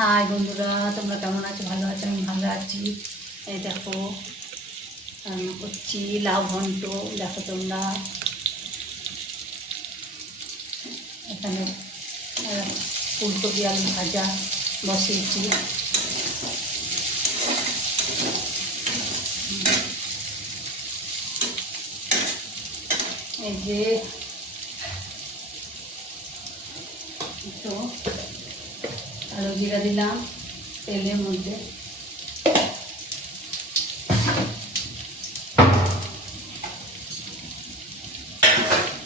High বন্ধুরা, তোমরা কেমন আছো? ভালো আছো? আমি ভালো আছি। এই দেখো রান্না করছি লাউ ঘন্ট। দেখো তোমরা এখানে ফুলকপি আলু ভাজা বসিয়েছি। এই যে তো আলু জিরা দিলাম তেলের মধ্যে।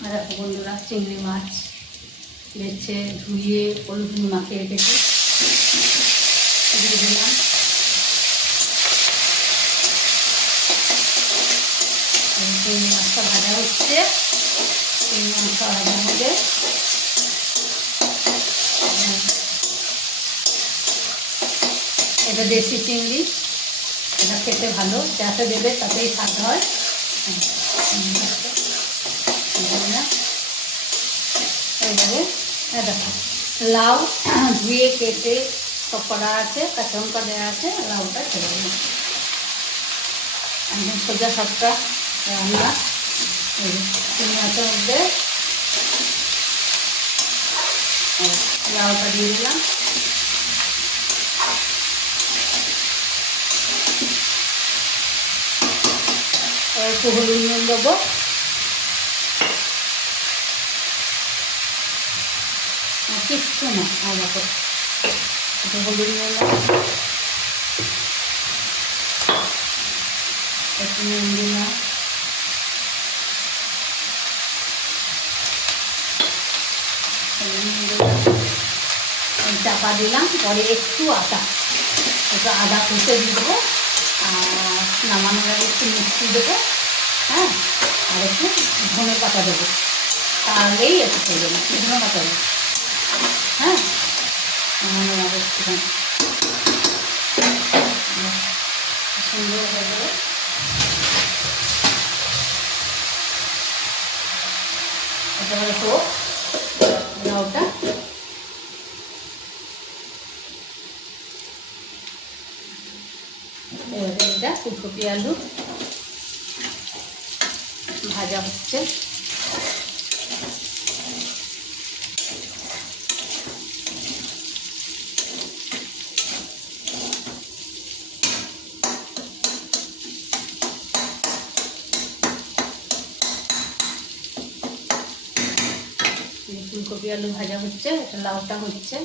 আর দেখো বন্ধুরা, চিংড়ি মাছ বেছে ধুয়ে হলুদ মাখিয়ে রেখেছি, দিয়ে দিলাম। চিংড়ি মাছটা ভাজা হচ্ছে। চিংড়ি মাছটা ভাজা হবে। এটা দেশি চিংড়ি, এটা খেতে ভালো, যাতে দেবে তাতেই স্বাদ হয়। এইভাবে দেখো লাউ ধুয়ে কেটে সব করা আছে, কাঁচা লঙ্কা দেওয়া আছে। লাউটা ছেড়ে দিন, একদম সোজা সবটা রান্না। চিংড়ি মাছের মধ্যে লাউটা দিয়ে দিলাম। একটু হলুদ নুন দেবো। কিচ্ছু না, আমাকে একটু হলুদ নুন একটু নুন দিলাম। চাপা দিলাম। পরে একটু আদা কুচে দিয়ে দেবো। আর নামানোর আগে একটু মিষ্টি দেবো, হ্যাঁ, আর একটু ধনে পাতা দেবো। তাহলেই একটু হয়ে যাবে। ধনে পাতা দেবো, হ্যাঁ, নামানোর আগে একটুখানি সুন্দর হয়ে যাবে। একেবারে হোক লাউটা। এবারে এটা ফুলকপি আলু ভাজা হচ্ছে। ফুলকপি আলু ভাজা হচ্ছে, এটা লাউটা হচ্ছে।